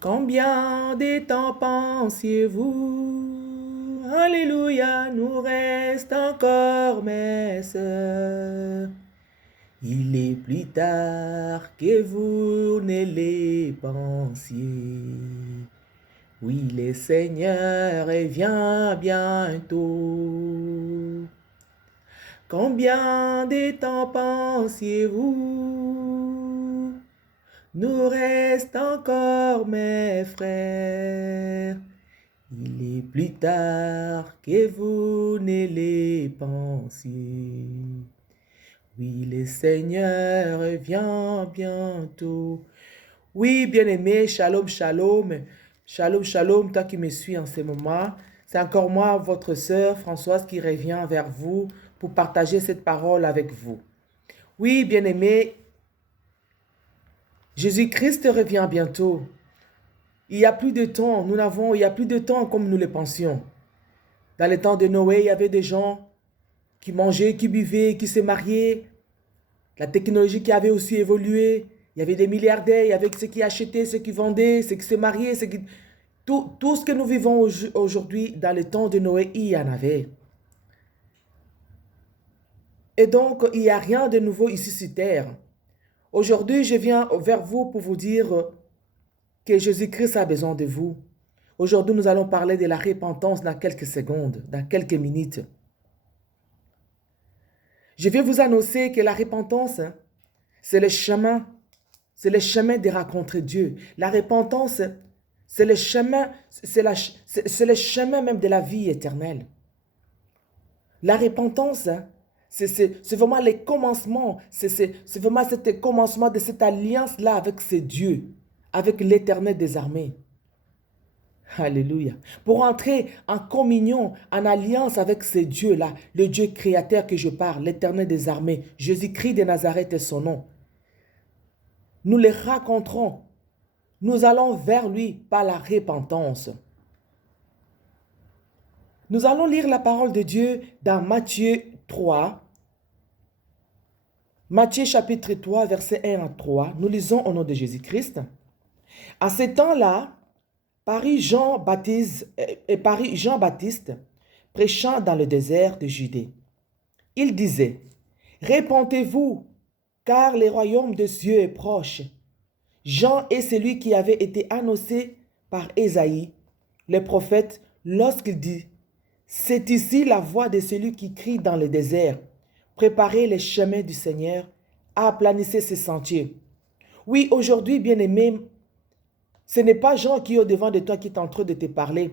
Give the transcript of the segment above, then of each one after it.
Combien de temps pensiez-vous? Alléluia, nous reste encore, mes sœurs. Il est plus tard que vous ne le pensiez. Oui, le Seigneur revient bientôt. Combien de temps pensiez-vous? Nous reste encore, mes frères. Il est plus tard que vous ne le pensiez. Oui, le Seigneur revient bientôt. Oui, bien-aimé, shalom, shalom. Shalom, shalom, toi qui me suis en ce moment. C'est encore moi, votre sœur Françoise, qui revient vers vous pour partager cette parole avec vous. Oui, bien-aimé, Jésus-Christ revient bientôt. Il y a plus de temps, il y a plus de temps comme nous le pensions. Dans le temps de Noé, il y avait des gens qui mangeaient, qui buvaient, qui se mariaient. La technologie qui avait aussi évolué. Il y avait des milliardaires, il y avait ceux qui achetaient, ceux qui vendaient, ceux qui se mariaient. Tout ce que nous vivons aujourd'hui, dans le temps de Noé, il y en avait. Et donc, il n'y a rien de nouveau ici sur terre. Aujourd'hui, je viens vers vous pour vous dire que Jésus-Christ a besoin de vous. Aujourd'hui, nous allons parler de la repentance dans quelques secondes, dans quelques minutes. Je vais vous annoncer que la repentance, c'est le chemin de rencontrer Dieu. La repentance, c'est le chemin, c'est le chemin même de la vie éternelle. La repentance, c'est vraiment le commencement, c'est vraiment ce commencement de cette alliance-là avec ce Dieu, avec l'Éternel des armées. Alléluia. Pour entrer en communion, en alliance avec ce Dieu-là, le Dieu créateur que je parle, l'Éternel des armées, Jésus-Christ de Nazareth est son nom. Nous le rencontrons. Nous allons vers lui par la repentance. Nous allons lire la parole de Dieu dans Matthieu 3. Matthieu chapitre 3, versets 1 à 3. Nous lisons au nom de Jésus-Christ. À ce temps-là, parut Jean-Baptiste prêchant dans le désert de Judée. Il disait, « Répentez-vous, car le royaume de Dieu est proche. » Jean est celui qui avait été annoncé par Ésaïe, le prophète, lorsqu'il dit, « C'est ici la voix de celui qui crie dans le désert. Préparez les chemins du Seigneur, aplanissez ses sentiers. » Oui, aujourd'hui, bien-aimé, ce n'est pas Jean qui est au-devant de toi qui est en train de te parler.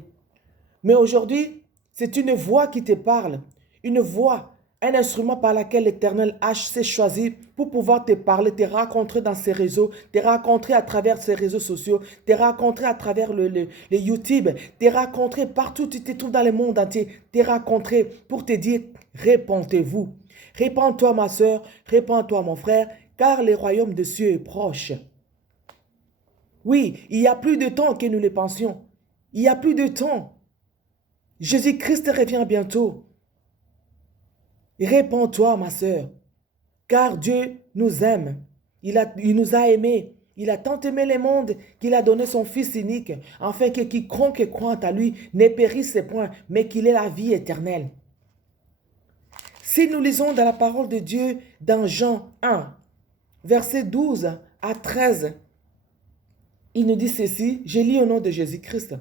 Mais aujourd'hui, c'est une voix qui te parle. Une voix, un instrument par lequel l'Éternel s'est choisi pour pouvoir te parler, te rencontrer dans ces réseaux, te rencontrer à travers ces réseaux sociaux, te rencontrer à travers le YouTube, te rencontrer partout où tu te trouves dans le monde entier, te rencontrer pour te dire, répentez-vous. Répands-toi ma soeur, répands-toi mon frère, car le royaume de Dieu est proche. Oui, il y a plus de temps que nous le pensions. Il y a plus de temps. Jésus-Christ revient bientôt. Répands-toi, ma sœur, car Dieu nous aime. Il nous a aimés. Il a tant aimé le monde qu'il a donné son Fils unique, afin que quiconque croit à lui ne périsse point, mais qu'il ait la vie éternelle. Si nous lisons dans la parole de Dieu, dans Jean 1, versets 12 à 13, il nous dit ceci, je lis au nom de Jésus-Christ.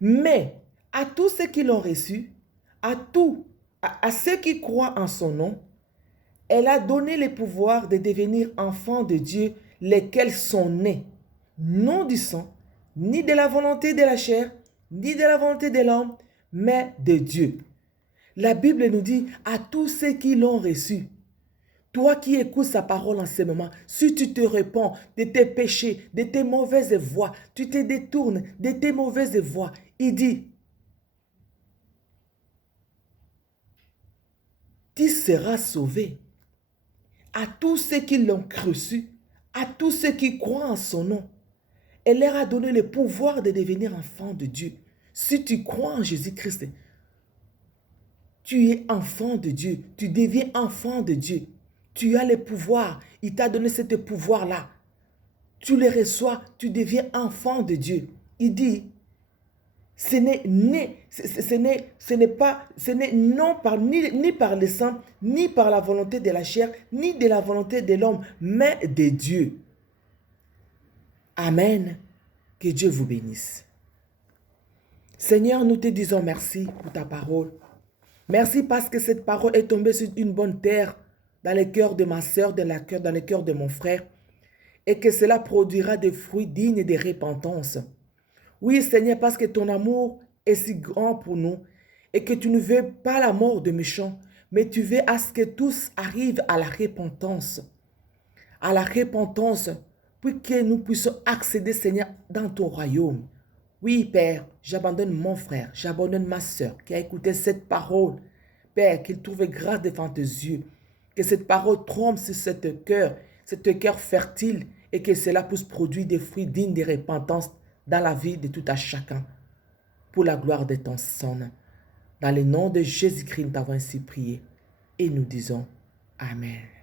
Mais à tous ceux qui l'ont reçu, à ceux qui croient en son nom, elle a donné le pouvoir de devenir enfants de Dieu, lesquels sont nés, non du sang, ni de la volonté de la chair, ni de la volonté de l'homme, mais de Dieu. La Bible nous dit à tous ceux qui l'ont reçu. Toi qui écoutes sa parole en ce moment, si tu te répands de tes péchés, de tes mauvaises voies, tu te détournes de tes mauvaises voies, il dit, tu seras sauvé. À tous ceux qui l'ont reçu, à tous ceux qui croient en son nom, elle leur a donné le pouvoir de devenir enfants de Dieu. Si tu crois en Jésus-Christ, tu es enfant de Dieu, tu deviens enfant de Dieu. Tu as le pouvoir, il t'a donné ce pouvoir-là. tu les reçois, tu deviens enfant de Dieu. Il dit, ce n'est non par, ni par le sang, ni par la volonté de la chair, ni de la volonté de l'homme, mais de Dieu. Amen. Que Dieu vous bénisse. Seigneur, nous te disons merci pour ta parole. Merci parce que cette parole est tombée sur une bonne terre, dans le cœur de ma soeur, dans le cœur de mon frère, et que cela produira des fruits dignes de repentance. Oui, Seigneur, parce que ton amour est si grand pour nous, et que tu ne veux pas la mort de méchants, mais tu veux à ce que tous arrivent à la repentance. À la repentance, pour que nous puissions accéder, Seigneur, dans ton royaume. Oui, Père, j'abandonne mon frère, j'abandonne ma soeur qui a écouté cette parole. Père, qu'il trouve grâce devant tes yeux. Que cette parole trompe sur ce cœur fertile et que cela puisse produire des fruits dignes de repentance dans la vie de tout à chacun. Pour la gloire de ton Son. Dans le nom de Jésus-Christ, nous t'avons ainsi prié. Et nous disons Amen.